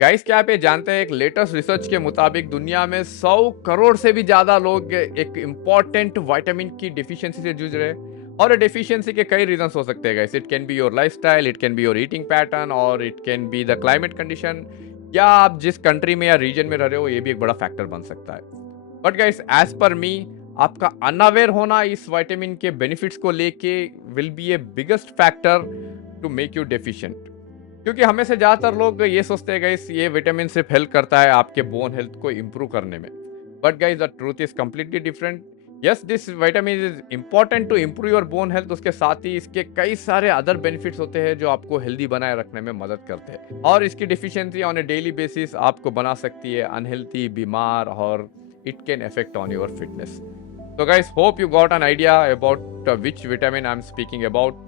Guys, क्या आप ये जानते हैं एक लेटेस्ट रिसर्च के मुताबिक दुनिया में 100 करोड़ से भी ज्यादा लोग एक इम्पॉर्टेंट विटामिन की डिफिशियंसी से जूझ रहे हैं। और डिफिशियंसी के कई रीजंस हो सकते हैं guys. It can be your lifestyle, it can be your eating pattern, और it can be the climate condition, या आप जिस कंट्री में या रीजन में रह रहे हो, ये भी एक बड़ा फैक्टर बन सकता है। बट गाइस, एज पर मी, आपका अनअवेयर होना इस विटामिन के बेनिफिट्स को लेके will be a biggest factor to make you deficient. क्योंकि हमें से ज़्यादातर लोग ये सोचते हैं गाइस ये विटामिन सिर्फ हेल्प करता है आपके बोन हेल्थ को इम्प्रूव करने में। But guys, the truth is completely different. Yes, this vitamin is important to improve your bone health. उसके साथ ही इसके कई सारे अदर बेनिफिट्स होते हैं जो आपको हेल्दी बनाए रखने में मदद करते हैं, और इसकी deficiency on A daily basis आपको बना सकती है अनहेल्थी, बीमार, और it can affect on your fitness. So guys, hope you got an idea about which vitamin I'm speaking about.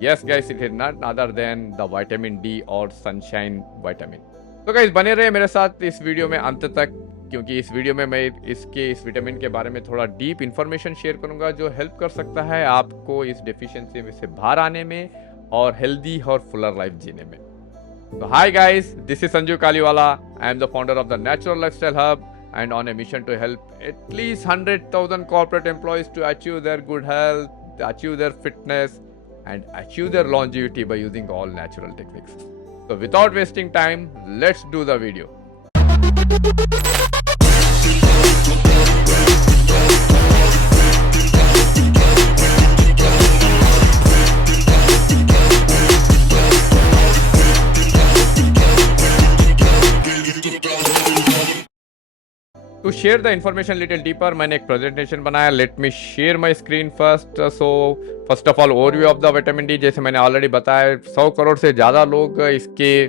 Yes guys, it is none other than the vitamin D or sunshine vitamin. तो guys, बने रहे मेरे साथ इस video में अंत तक, क्योंकि इस वीडियो में मैं इस विटामिन के बारे में थोड़ा डीप इंफॉर्मेशन शेयर करूंगा जो हेल्प कर सकता है आपको इस डेफिशिएंसी में से बाहर आने में और हेल्दी और फुलर लाइफ जीने में। So hi guys, this is Sanju Kaliwala. I am the founder of the Natural Lifestyle Hub and on a mission to help at least 100,000 corporate employees to achieve their good health, achieve their fitness, and achieve their longevity by using all natural techniques. So without wasting time, let's do the video. To share the information little deeper, मैंने एक presentation बनाया। Late me share my screen first. So first of all, overview of the vitamin D. जैसे मैंने already बताया, 100 करोड़ से ज़्यादा लोग इसके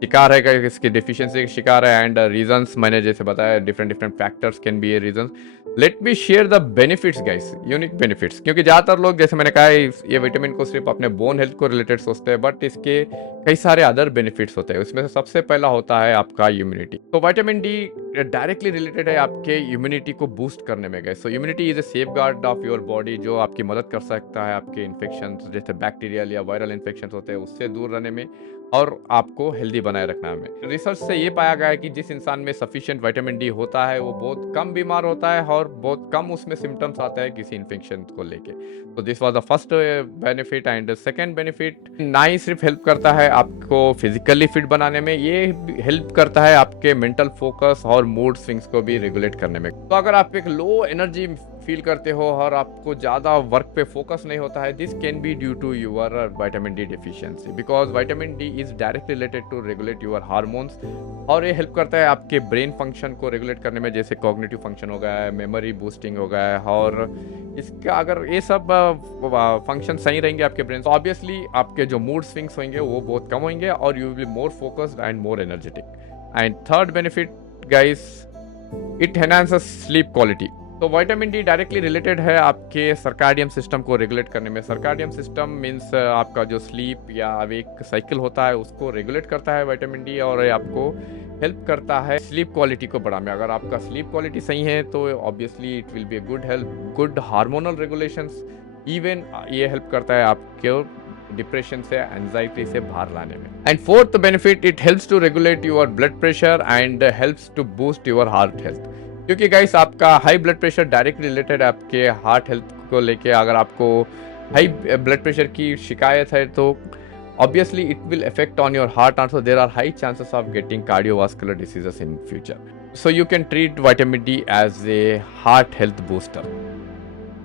शिकार है, इसकी डिफिशियंसी के शिकार है। एंड रीजंस मैंने जैसे बताया, different different factors can be A reasons. Late me share the benefits guys, unique benefits. क्योंकि ज़्यादातर लोग, जैसे मैंने कहा, ये विटामिन को सिर्फ अपने बोन हेल्थ को रिलेटेड सोचते हैं, बट इसके कई सारे अदर बेनिफिट्स होते हैं। उसमें से सबसे पहला होता है आपका इम्यूनिटी। तो विटामिन डी डायरेक्टली रिलेटेड है आपके इम्यूनिटी को बूस्ट करने में। गए so immunity is a safeguard of your body, जो आपकी मदद कर सकता है आपके इन्फेक्शन, जैसे बैक्टीरियल या वायरल इन्फेक्शन होते हैं, उससे दूर रहने में और आपको हेल्दी बनाए रखना में। रिसर्च से ये पाया गया है कि जिस इंसान में सफिशिएंट विटामिन डी होता है वो बहुत कम बीमार होता है और बहुत कम उसमें सिम्टम्स आता है किसी इन्फेक्शन को लेके। तो this was the first benefit. And second benefit, ना ही सिर्फ हेल्प करता है आपको फिजिकली फिट बनाने में, ये हेल्प करता है आपके मेंटल फोकस और मूड स्विंग्स को भी रेगुलेट करने में। तो अगर आप एक लो एनर्जी फील करते हो और आपको ज़्यादा वर्क पे फोकस नहीं होता है, this can be due to your vitamin D deficiency, because vitamin D is directly related to regulate your hormones. और ये हेल्प करता है आपके ब्रेन फंक्शन को रेगुलेट करने में, जैसे कॉग्निटिव फंक्शन हो गया है, मेमोरी बूस्टिंग हो गया है। और इसका अगर ये सब फंक्शन सही रहेंगे आपके ब्रेन, तो ऑब्वियसली आपके जो मूड स्विंग्स होंगे वो बहुत कम होंगे और you will be more focused and more energetic. And third benefit guys, it enhances sleep quality. तो विटामिन डी डायरेक्टली रिलेटेड है आपके सर्काडियम सिस्टम को रेगुलेट करने में। सर्काडियम सिस्टम मीन्स आपका जो स्लीप या अवेक साइकिल होता है उसको रेगुलेट करता है विटामिन डी, और ये आपको हेल्प करता है स्लीप क्वालिटी को बढ़ाने में। अगर आपका स्लीप क्वालिटी सही है तो obviously it will be a good help, good hormonal regulations. Even ये हेल्प करता है आपके डिप्रेशन से, एंजाइटी से बाहर लाने में। And fourth benefit, it helps to regulate your blood pressure and helps to boost your heart health. क्योंकि गाइस, आपका high blood pressure directly related है आपके हार्ट हेल्थ को लेके। अगर आपको हाई ब्लड प्रेशर की शिकायत है तो obviously it will affect on your heart also. There are high chances of getting cardiovascular diseases in future. So you can treat vitamin D as a heart health booster.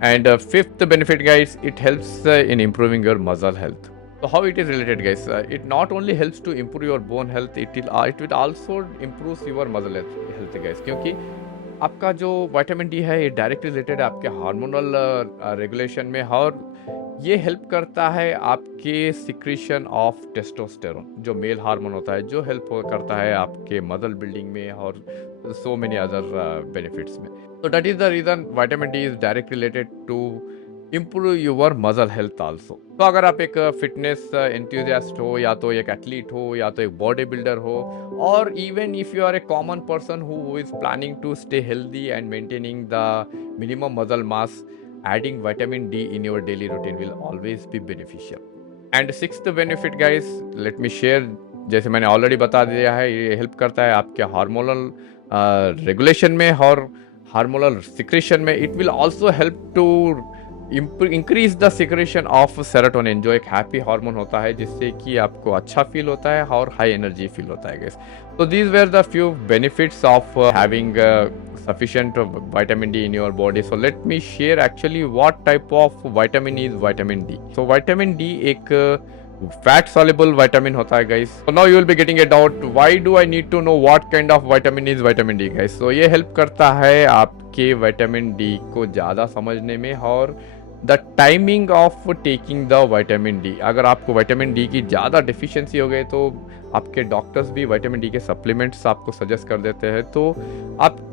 And fifth benefit guys, it helps in improving your muscle health. So how it is related guys, it not only helps to improve your bone health, it will also improve your muscle health guys, क्योंकि आपका जो vitamin D है ये directly related है आपके hormonal regulation में, और ये हेल्प करता है आपके सिक्रीशन ऑफ टेस्टोस्टेरोन, जो मेल हार्मोन होता है, जो हेल्प करता है आपके मसल बिल्डिंग में और सो मेनी अदर बेनिफिट्स में। तो that is the reason vitamin D is directly related to improve your muscle health also. तो अगर आप एक फिटनेस एंथुसियास्ट हो, या तो एक एथलीट हो, या तो एक बॉडी बिल्डर हो, और even if you are a common person who is planning to stay healthy and maintaining the minimum muscle mass, adding vitamin D in your daily routine will always be beneficial. And sixth benefit guys, let me share जैसे मैंने already बता दिया है, ये help करता है आपके hormonal regulation में और हार्मोनल सिक्रेशन में. It will also help to increase the secretion of serotonin, जो एक हैप्पी हार्मोन होता है जिससे कि आपको अच्छा फील होता है और हाई एनर्जी फील होता है guys. So these were the few benefits of having sufficient vitamin D in your body. So let me share actually what type of vitamin is vitamin D. So vitamin D एक fat soluble vitamin होता है guys. So now you will be getting a doubt, why do I need to know what kind of vitamin is vitamin D guys? So ये help करता है आपके vitamin D को ज़्यादा समझने में और the timing of taking the vitamin D. अगर आपको विटामिन डी की ज़्यादा डिफिशियंसी हो गई तो आपके डॉक्टर्स भी विटामिन डी के सप्लीमेंट्स आपको सजेस्ट कर देते हैं. तो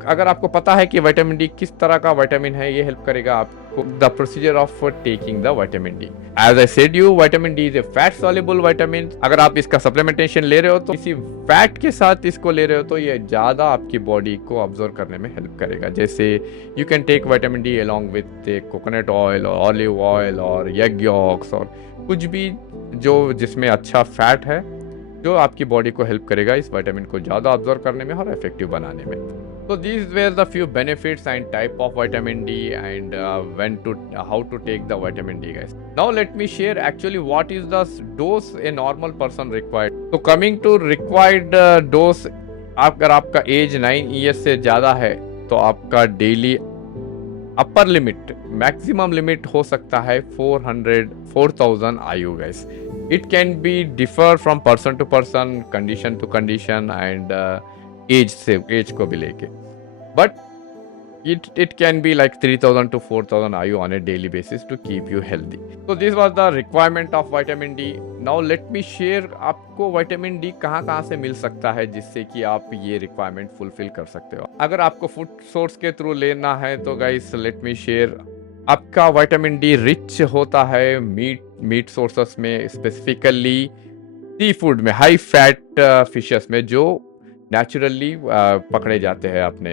अगर आपको पता है कि विटामिन डी किस तरह का विटामिन है, ये हेल्प करेगा आपको the procedure of taking the vitamin D. As I said you, vitamin D is a fat soluble vitamin. अगर आप इसका सप्लीमेंटेशन ले रहे हो तो इसी फैट के साथ इसको ले रहे हो तो ये ज़्यादा आपकी बॉडी को ऑब्जर्व करने में हेल्प करेगा. जैसे you can take vitamin D along with coconut oil और ऑलिव ऑयल और एग यॉक्स और कुछ भी जो जिसमें अच्छा फैट है, जो आपकी बॉडी को हेल्प करेगा इस विटामिन को ज़्यादा ऑब्जर्व करने में और इफेक्टिव बनाने में. So these were the few benefits and type of vitamin D and how to take the vitamin D guys. Now let me share actually what is the dose a normal person required. So coming to required dose, अगर आपका as 9 years से ज़्यादा है तो आपका daily upper limit, maximum limit हो सकता है 4000 IU guys. It can be differ from person to person, condition to condition and age को भी लेके, but it can be like 3000 to 4000 IU on a daily basis to keep you healthy. So this was the requirement of vitamin D. Now let me share आपको vitamin D कहाँ से मिल सकता है जिससे कि आप ये requirement fulfill कर सकते हो. अगर आपको फूड सोर्स के थ्रू लेना है तो guys let me share, आपका vitamin D रिच होता है मीट सोर्सेस में, स्पेसिफिकली सी फूड में, हाई फैट फिशेस में जो नेचुरली पकड़े जाते हैं अपने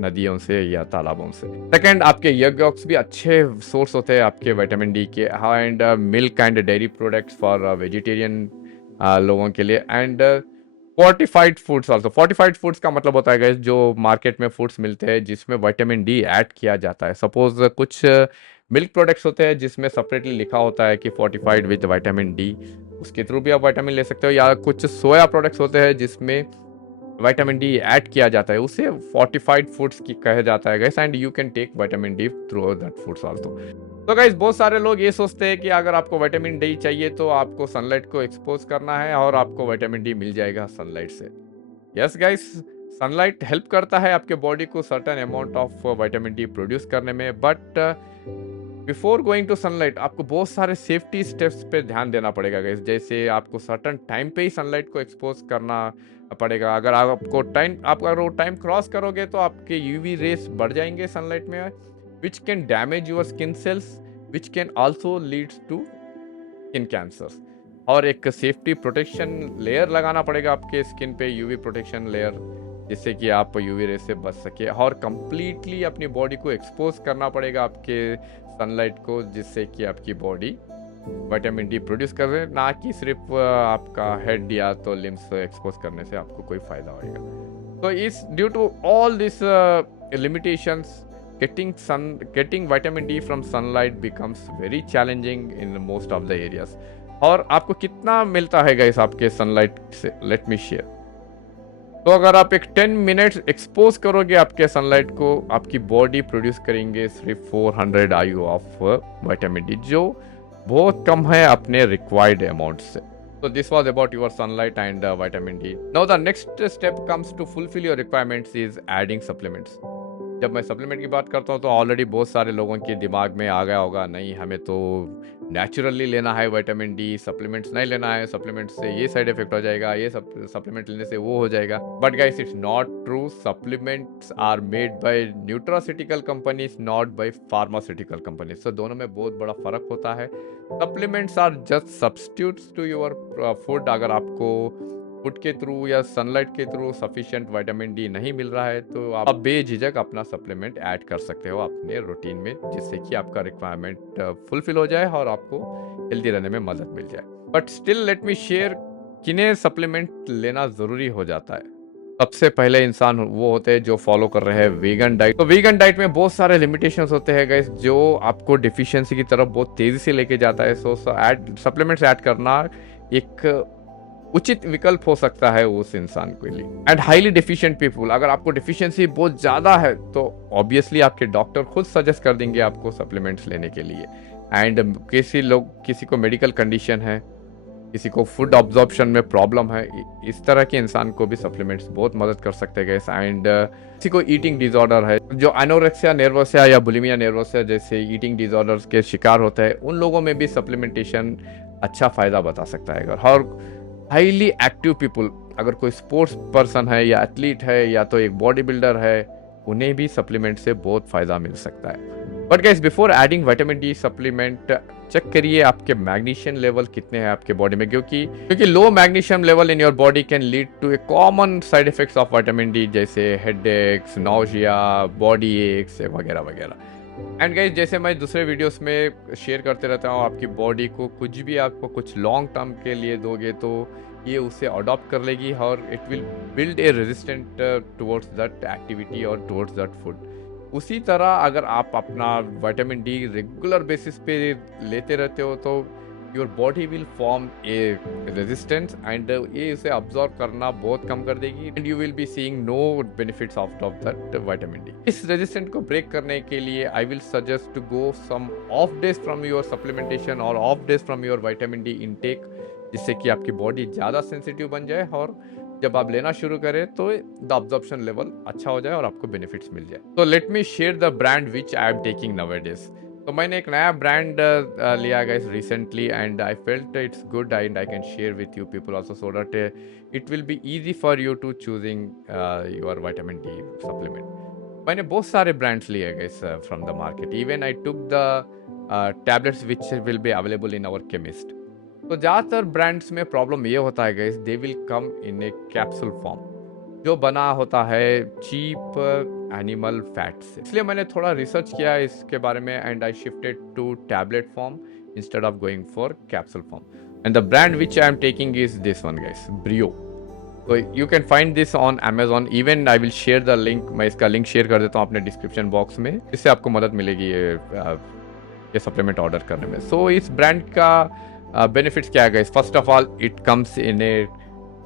नदियों से या तालाबों से. सेकंड, आपके एग यॉक्स भी अच्छे सोर्स होते हैं आपके विटामिन डी के. And milk and dairy products for vegetarian लोगों के लिए. And fortified foods also. Fortified foods का मतलब होता है guys, जो मार्केट में फूड्स मिलते हैं जिसमें विटामिन डी ऐड किया जाता है. सपोज कुछ मिल्क प्रोडक्ट्स होते हैं जिसमें सेपरेटली लिखा होता है कि फोर्टिफाइड विद विटामिन डी, उसके थ्रू भी आप विटामिन ले सकते हो. या कुछ सोया प्रोडक्ट्स होते हैं जिसमें विटामिन डी ऐड किया जाता है, उसे फोर्टिफाइड फूड्स की कहा जाता है guys. And you can take vitamin D through that foods also. तो गाइस बहुत सारे लोग ये सोचते हैं कि अगर आपको विटामिन डी चाहिए तो आपको सनलाइट को एक्सपोज करना है और आपको विटामिन डी मिल जाएगा सनलाइट से. यस गाइस, सनलाइट हेल्प करता है आपके बॉडी को certain amount of vitamin D produce करने में, but before going to sunlight आपको बहुत सारे सेफ्टी स्टेप्स पे ध्यान देना पड़ेगा गाइस. जैसे आपको सर्टेन टाइम पे ही सनलाइट को एक्सपोज करना पड़ेगा. अगर आप अगर वो टाइम क्रॉस करोगे तो आपके यूवी रेस बढ़ जाएंगे सनलाइट में, which can damage your skin cells, which can also leads to skin cancer. और एक सेफ्टी प्रोटेक्शन लेयर लगाना पड़ेगा आपके स्किन पे, यूवी प्रोटेक्शन लेयर, जिससे कि आप यूवी रेस से बच सके. और कंप्लीटली अपनी बॉडी को एक्सपोज करना पड़ेगा आपके सनलाइट को, जिससे कि आपकी बॉडी विटामिन डी प्रोड्यूस कर रहे हैं, ना कि सिर्फ आपका हेड या तो लिम्स एक्सपोज करने से आपको कोई फायदा होगा. तो इस due to all this limitations, getting vitamin D from sunlight becomes very challenging in most of the areas. और आपको कितना मिलता है गाइस आपके सनलाइट से, लेट मी शेयर. तो अगर आप एक 10 मिनट्स एक्सपोज करोगे आपके सनलाइट को, आपकी बॉडी प्रोड्यूस करेंगे सिर्फ 400 IU ऑफ विटामिन डी, जो बहुत कम है अपने रिक्वायर्ड अमाउंट से. So this was about your sunlight and vitamin D. Now the next step comes to fulfill your requirements is adding supplements. जब मैं सप्लीमेंट की बात करता हूँ तो ऑलरेडी बहुत सारे लोगों के दिमाग में आ गया होगा, नहीं हमें तो नेचुरली लेना है विटामिन डी, सप्लीमेंट्स नहीं लेना है, सप्लीमेंट से ये साइड इफेक्ट हो जाएगा, ये सप्लीमेंट लेने से वो हो जाएगा. But guys it's not true. Supplements are made by nutraceutical companies, not by pharmaceutical companies. तो दोनों में बहुत बड़ा फर्क होता है. Supplements are just substitutes to your food. अगर आपको फूड के थ्रू या सनलाइट के थ्रू सफिशिएंट विटामिन डी नहीं मिल रहा है तो आप बेझिझक अपना सप्लीमेंट ऐड कर सकते हो अपने रूटीन में, जिससे कि आपका रिक्वायरमेंट फुलफिल हो जाए और आपको हेल्दी रहने में मदद मिल जाए. But still let me share, किन्हें सप्लीमेंट लेना ज़रूरी हो जाता है? सबसे पहले इंसान वो होते हैं जो फॉलो कर रहे हैं वीगन डाइट। तो वीगन डाइट में बहुत सारे लिमिटेशंस होते हैं गाइस, जो आपको डिफिशियंसी की तरफ बहुत तेज़ी से लेके जाता है। सो सप्लीमेंट्स ऐड करना एक उचित विकल्प हो सकता है उस इंसान के लिए। एंड हाईली डिफिशिएंट पीपल, अगर आपको डिफिशियंसी बहुत ज़्यादा है तो ऑब्वियसली आपके डॉक्टर खुद सजेस्ट कर देंगे आपको सप्लीमेंट्स लेने के लिए। एंड किसी को मेडिकल कंडीशन है, किसी को फूड ऑब्जॉर्प्शन में प्रॉब्लम है, इस तरह के इंसान को भी सप्लीमेंट्स बहुत मदद कर सकते हैं गाइस। एंड किसी को ईटिंग डिसऑर्डर है, जो एनोरेक्सिया नर्वोसा या बुलिमिया नर्वोसा जैसे ईटिंग डिसऑर्डर्स के शिकार होते हैं, उन लोगों में भी सप्लीमेंटेशन अच्छा फायदा बता सकता है। और हाईली एक्टिव पीपल, अगर कोई स्पोर्ट्स पर्सन है या एथलीट है या तो एक बॉडी बिल्डर है, उन्हें भी सप्लीमेंट से बहुत फायदा मिल सकता है। But guys, before adding vitamin D supplement, check करिए आपके मैग्नीशियम लेवल कितने हैं आपके बॉडी में, क्योंकि low magnesium level in your body can lead to a common side effects of vitamin D, जैसे हेडेक्स, नौजिया, बॉडी एक्स वगैरह वगैरह। एंड गाइस, जैसे मैं दूसरे वीडियोस में शेयर करते रहता हूँ, आपकी बॉडी को कुछ भी आपको कुछ लॉन्ग टर्म के लिए दोगे तो ये उसे अडॉप्ट कर लेगी और it will build a resistant towards that activity और टुवर्ड्स दैट फूड। उसी तरह अगर आप अपना विटामिन डी रेगुलर बेसिस पे लेते रहते हो तो your body will form a resistance and ये इसे अब्जॉर्ब करना बहुत कम कर देगी and you will be seeing no benefits of that vitamin D. इस रेजिस्टेंस को ब्रेक करने के लिए I will suggest to go some off days from your supplementation और off days from your vitamin D intake, जिससे कि आपकी body ज़्यादा सेंसिटिव बन जाए और जब आप लेना शुरू करें तो द अब्जॉर्प्शन लेवल अच्छा हो जाए और आपको बेनिफिट्स मिल जाए। तो let me share the brand which I am taking nowadays. तो मैंने एक नया ब्रांड लिया guys recently and I felt it's good and I can share with you people also so that it will be easy for you to choosing your vitamin D supplement. मैंने बहुत सारे brands लिए guys from the market, even I took the tablets which will be available in our chemist. तो ज़्यादातर brands में problem ये होता है guys, they will come in A capsule form जो बना होता है चीप एनिमल फैट से। इसलिए मैंने थोड़ा रिसर्च किया इसके बारे में and I shifted to tablet form instead of going for capsule form. And the brand which I am taking is this one guys, Brio. तो you can find this on Amazon, even I will share the link, मैं इसका link share कर देता हूँ अपने description box में, इससे आपको मदद मिलेगी ये सप्लीमेंट ऑर्डर करने में। सो इस ब्रांड का benefits क्या है guys? First of all, it comes in a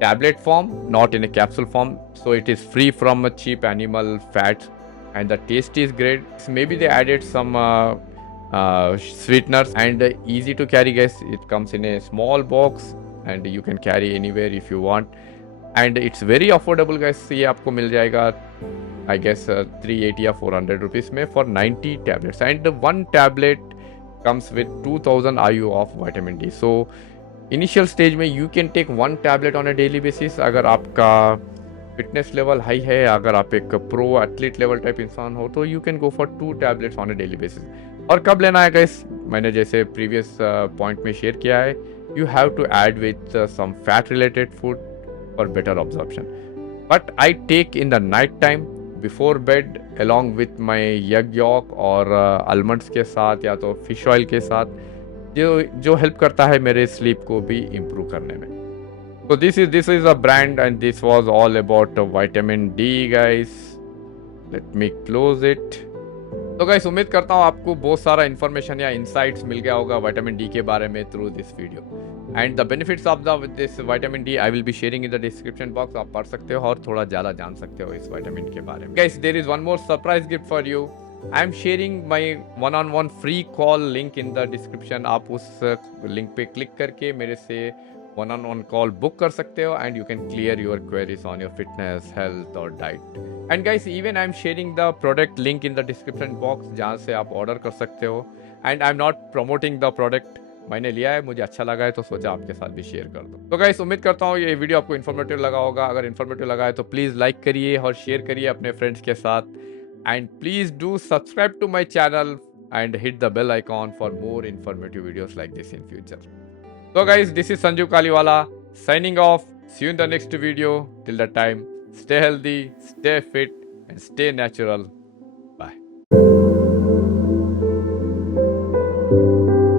tablet form, not in a capsule form, so it is free from cheap animal fats and the taste is great. Maybe they added some sweeteners and easy to carry guys. It comes in a small box and you can carry anywhere if you want and it's very affordable guys. ये आपको मिल जाएगा I guess 380 या 400 rupees में for 90 tablets and one tablet comes with 2000 IU of vitamin D. So initial stage में you can take one tablet on a daily basis। अगर आपका fitness level high है, अगर आप एक प्रो एथलीट लेवल टाइप इंसान हो तो you can go for 2 tablets on a daily basis. और कब लेना है गाइस, मैंने जैसे प्रीवियस पॉइंट में शेयर किया है, you have to add with some fat related food for better absorption. But I take in the night time before bed along with my egg yolk और आलमंड्स के साथ या तो फिश ऑयल के साथ, जो हेल्प करता है मेरे स्लीप को भी इम्प्रूव करने में। So this is a brand and this was all about vitamin D guys. Let me close it. तो गाइस, उम्मीद करता हूँ आपको बहुत सारा इन्फॉर्मेशन या इंसाइट्स मिल गया होगा विटामिन डी के बारे में through this video and the benefits of this vitamin D I will be sharing in the description box. आप पढ़ सकते हो और थोड़ा ज़्यादा जान सकते हो इस विटामिन के बारे में। Guys, there is one more surprise gift for you. I am sharing my one free call link in the description. आप उस लिंक पे क्लिक करके मेरे से one-on-one call book कर सकते हो and you can clear your queries on your fitness, health or diet. And guys, even I'm sharing the product link in the description box जहाँ से आप ऑर्डर कर सकते हो and I'm not promoting the product. मैंने लिया है, मुझे अच्छा लगा है तो सोचा आपके साथ भी शेयर कर दो। तो गाइस, उम्मीद करता हूँ ये वीडियो आपको इन्फॉर्मेटिव लगा होगा। अगर इन्फॉर्मेटिव लगा है तो प्लीज़ लाइक करिए और शेयर करिए अपने फ्रेंड्स के साथ and please do subscribe to my channel and hit the bell icon for more informative videos like this in future. So guys, this is Sanju Kaliwala signing off. See you in the next video. Till that time, stay healthy, stay fit and stay natural. Bye.